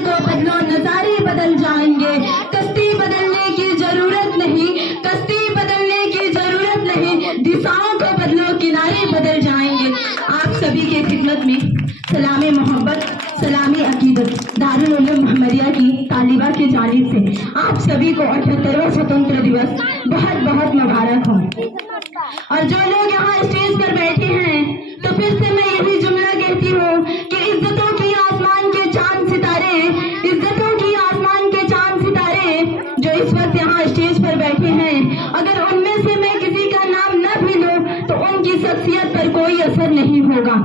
को बदलो, नजारे बदल जाएंगे। कश्ती बदलने की जरूरत नहीं, कश्ती बदलने की जरूरत नहीं, दिशाओं को बदलो, किनारे बदल जाएंगे। आप सभी के खिदमत में सलामी मोहब्बत, सलामी अकीदत दारुल उलूम मोहम्मदिया की तालिबा की जानिब से आप सभी को 78वां स्वतंत्र दिवस बहुत बहुत मुबारक हो। और जो लोग यहाँ स्टेज पर बैठे हैं, तो फिर से मैं यही जुमला कहती हूँ कि इज्जतों की आसमान के चांद सितारे, इज्जतों की आसमान के चांद सितारे जो इस वक्त यहाँ स्टेज पर बैठे हैं, अगर उनमें से मैं किसी का नाम न भी लूं तो उनकी शख्सियत पर कोई असर नहीं होगा।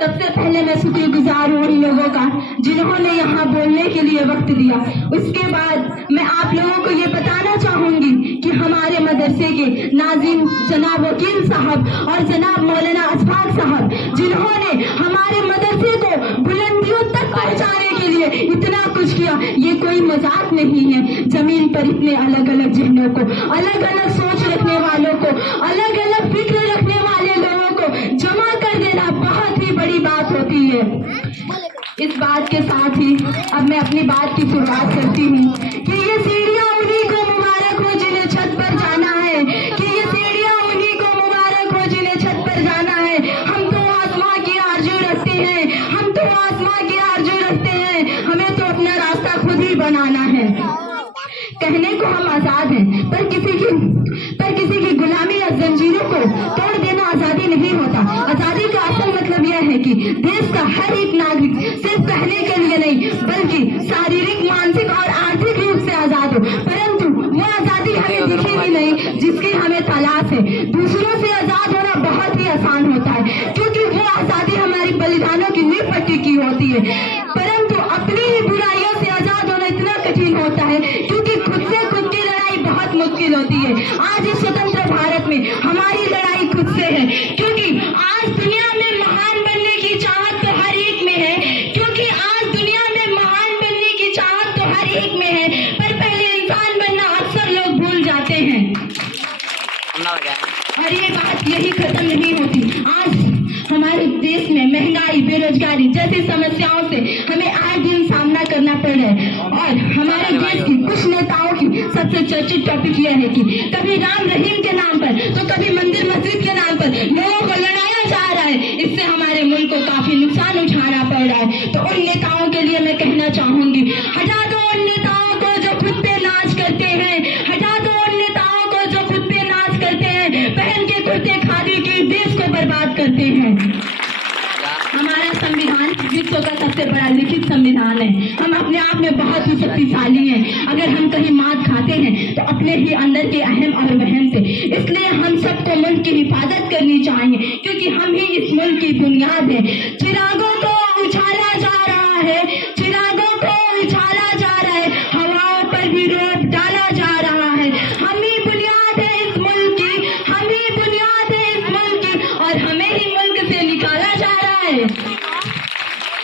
सबसे पहले मैं शुक्रगुजार हूँ उन लोगों का जिन्होंने यहाँ बोलने के लिए वक्त दिया। उसके बाद मैं आप लोगों को ये बताना चाहूंगी कि हमारे मदरसे के नाज़िम जनाब वकील साहब और जनाब मौलाना अशफाक साहब जिन्होंने हमारे मदरसे को बुलंदियों तक पहुँचाने के लिए इतना कुछ किया, ये कोई मजाक नहीं है। जमीन पर इतने अलग अलग जहनों को, अलग अलग सोच रखने वालों को, अलग अलग फिक्र रखने वाले लोगों को जमा कर देना बहुत ही बड़ी बात होती है। इस बात के साथ ही अब मैं अपनी बात की शुरुआत करती हूँ कि ये सीढ़ियाँ उन्हीं को मुबारक हो जिन्हें छत पर जाना है, कि ये सीढ़ियाँ उन्हीं को मुबारक हो जिन्हें छत पर जाना है। हम तो आसमां की आरज़ू रखते हैं, हम तो आसमां की आरज़ू रखते हैं, हमें तो अपना रास्ता खुद ही बनाना है। कहने को हम आजाद हैं, पर किसी की गुलामी या जंजीरों को तोड़ देना आजादी नहीं होता। आजादी का असल मतलब यह है कि देश का हर एक नागरिक सिर्फ कहने के लिए नहीं बल्कि शारीरिक, मानसिक और आर्थिक रूप से आजाद हो। परंतु वो आजादी हमें दिखेगी नहीं जिसकी हमें तलाश है। दूसरों से आजाद होना बहुत ही आसान होता है क्योंकि वो आजादी हमारी बलिदानों की नींव पट्टी की होती है, परंतु अपनी ही बुराइयों से आजाद होना इतना कठिन होता है क्योंकि खुद से खुद की लड़ाई बहुत मुश्किल होती है। आज इस स्वतंत्र भारत में हमारी लड़ाई खुद से है, क्योंकि आज दुनिया में महान बनने की चाहत तो हर एक में है, क्योंकि आज दुनिया में महान बनने की चाहत तो हर एक में है, पर पहले इंसान बनना अक्सर लोग भूल जाते हैं। और ये बात यही खत्म नहीं होती। आज हमारे देश में महंगाई, बेरोजगारी जैसी समस्याओं से हमें आए दिन सामना करना पड़ रहा है। और हमारे देश की कुछ नेताओं की सबसे चर्चित टॉपिक यह है कि कभी राम रहीम के नाम पर तो कभी मंदिर मस्जिद के नाम पर लोगों को लड़ाया जा रहा है। इससे हमारे मुल्क को काफी नुकसान उठाना पड़ रहा है। तो उन नेताओं के लिए मैं कहना चाहूंगी, हटा दो उन नेताओं को जो खुद पे नाच करते हैं, हटा दो उन नेताओं को जो खुद पे नाच करते हैं, पहन के कुर्ते खादी के देश को बर्बाद करते हैं। हमारा संविधान विश्व का सबसे बड़ा लिखित संविधान है। हम अपने आप में बहुत ही शक्तिशाली हैं। अगर हम कहीं मात खाते हैं तो अपने ही अंदर के अहम और वहम से। इसलिए हम सबको मुल्क की हिफाजत करनी चाहिए क्योंकि हम ही इस मुल्क की बुनियाद है। चिरागों को उछाला जा रहा है, चिरागों को उछाला जा रहा है, हवाओं पर भी रोक डाला जा रहा है। हम ही बुनियाद है इस मुल्क की, हम ही बुनियाद है इस मुल्क की, और हमें ही मुल्क से निकाला जा रहा है।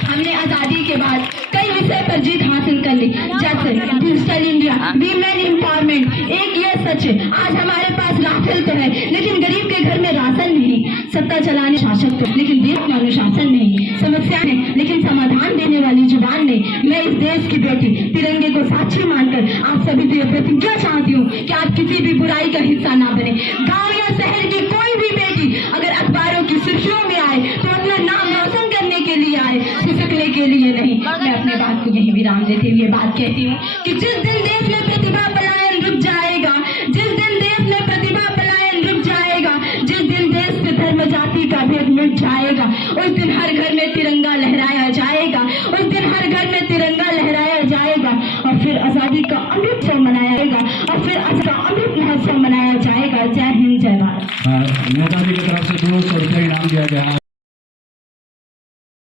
हमने आजादी के बाद कई विषय पर जीत हासिल कर ली, जैसे डिजिटल इंडिया, वीमेन एम्पावरमेंट। एक ये सच है, आज हमारे पास राफेल तो है लेकिन गरीब के घर में राशन नहीं, सत्ता चलाने शासक तो लेकिन देश में अनुशासन नहीं, समस्या है लेकिन समाधान देने वाली जुबान नहीं। मैं इस देश की बेटी तिरंगे को साक्षी मानकर आप सभी से प्रतिज्ञा चाहती हूँ कि आप किसी भी बुराई का हिस्सा ना बने। गाँव या शहर की कोई भी बेटी अगर अखबारों की सुर्खियों में आए तो अपना नाम रोशन करने के लिए आए, सिसकने के लिए नहीं। मैं अपने बात को यही विराम देते हुए बात कहती हूँ कि जिस दिन देश में प्रतिभा पलायन रुक जाएगा, जिस दिन देश में प्रतिभा पलायन रुक जाएगा, जिस दिन देश से धर्म जाति का भेद मिट जाएगा, उस दिन हर घर में तिरंगा लहराया जाएगा, उस दिन हर घर में तिरंगा लहराया जाएगा, और फिर आजादी का अमृत महोत्सव मनाया जाएगा, और फिर अमृत महोत्सव मनाया जाएगा। जय हिंद, जय भारत। नेताजी की तरफ से 200 रुपये इनाम दिया गया।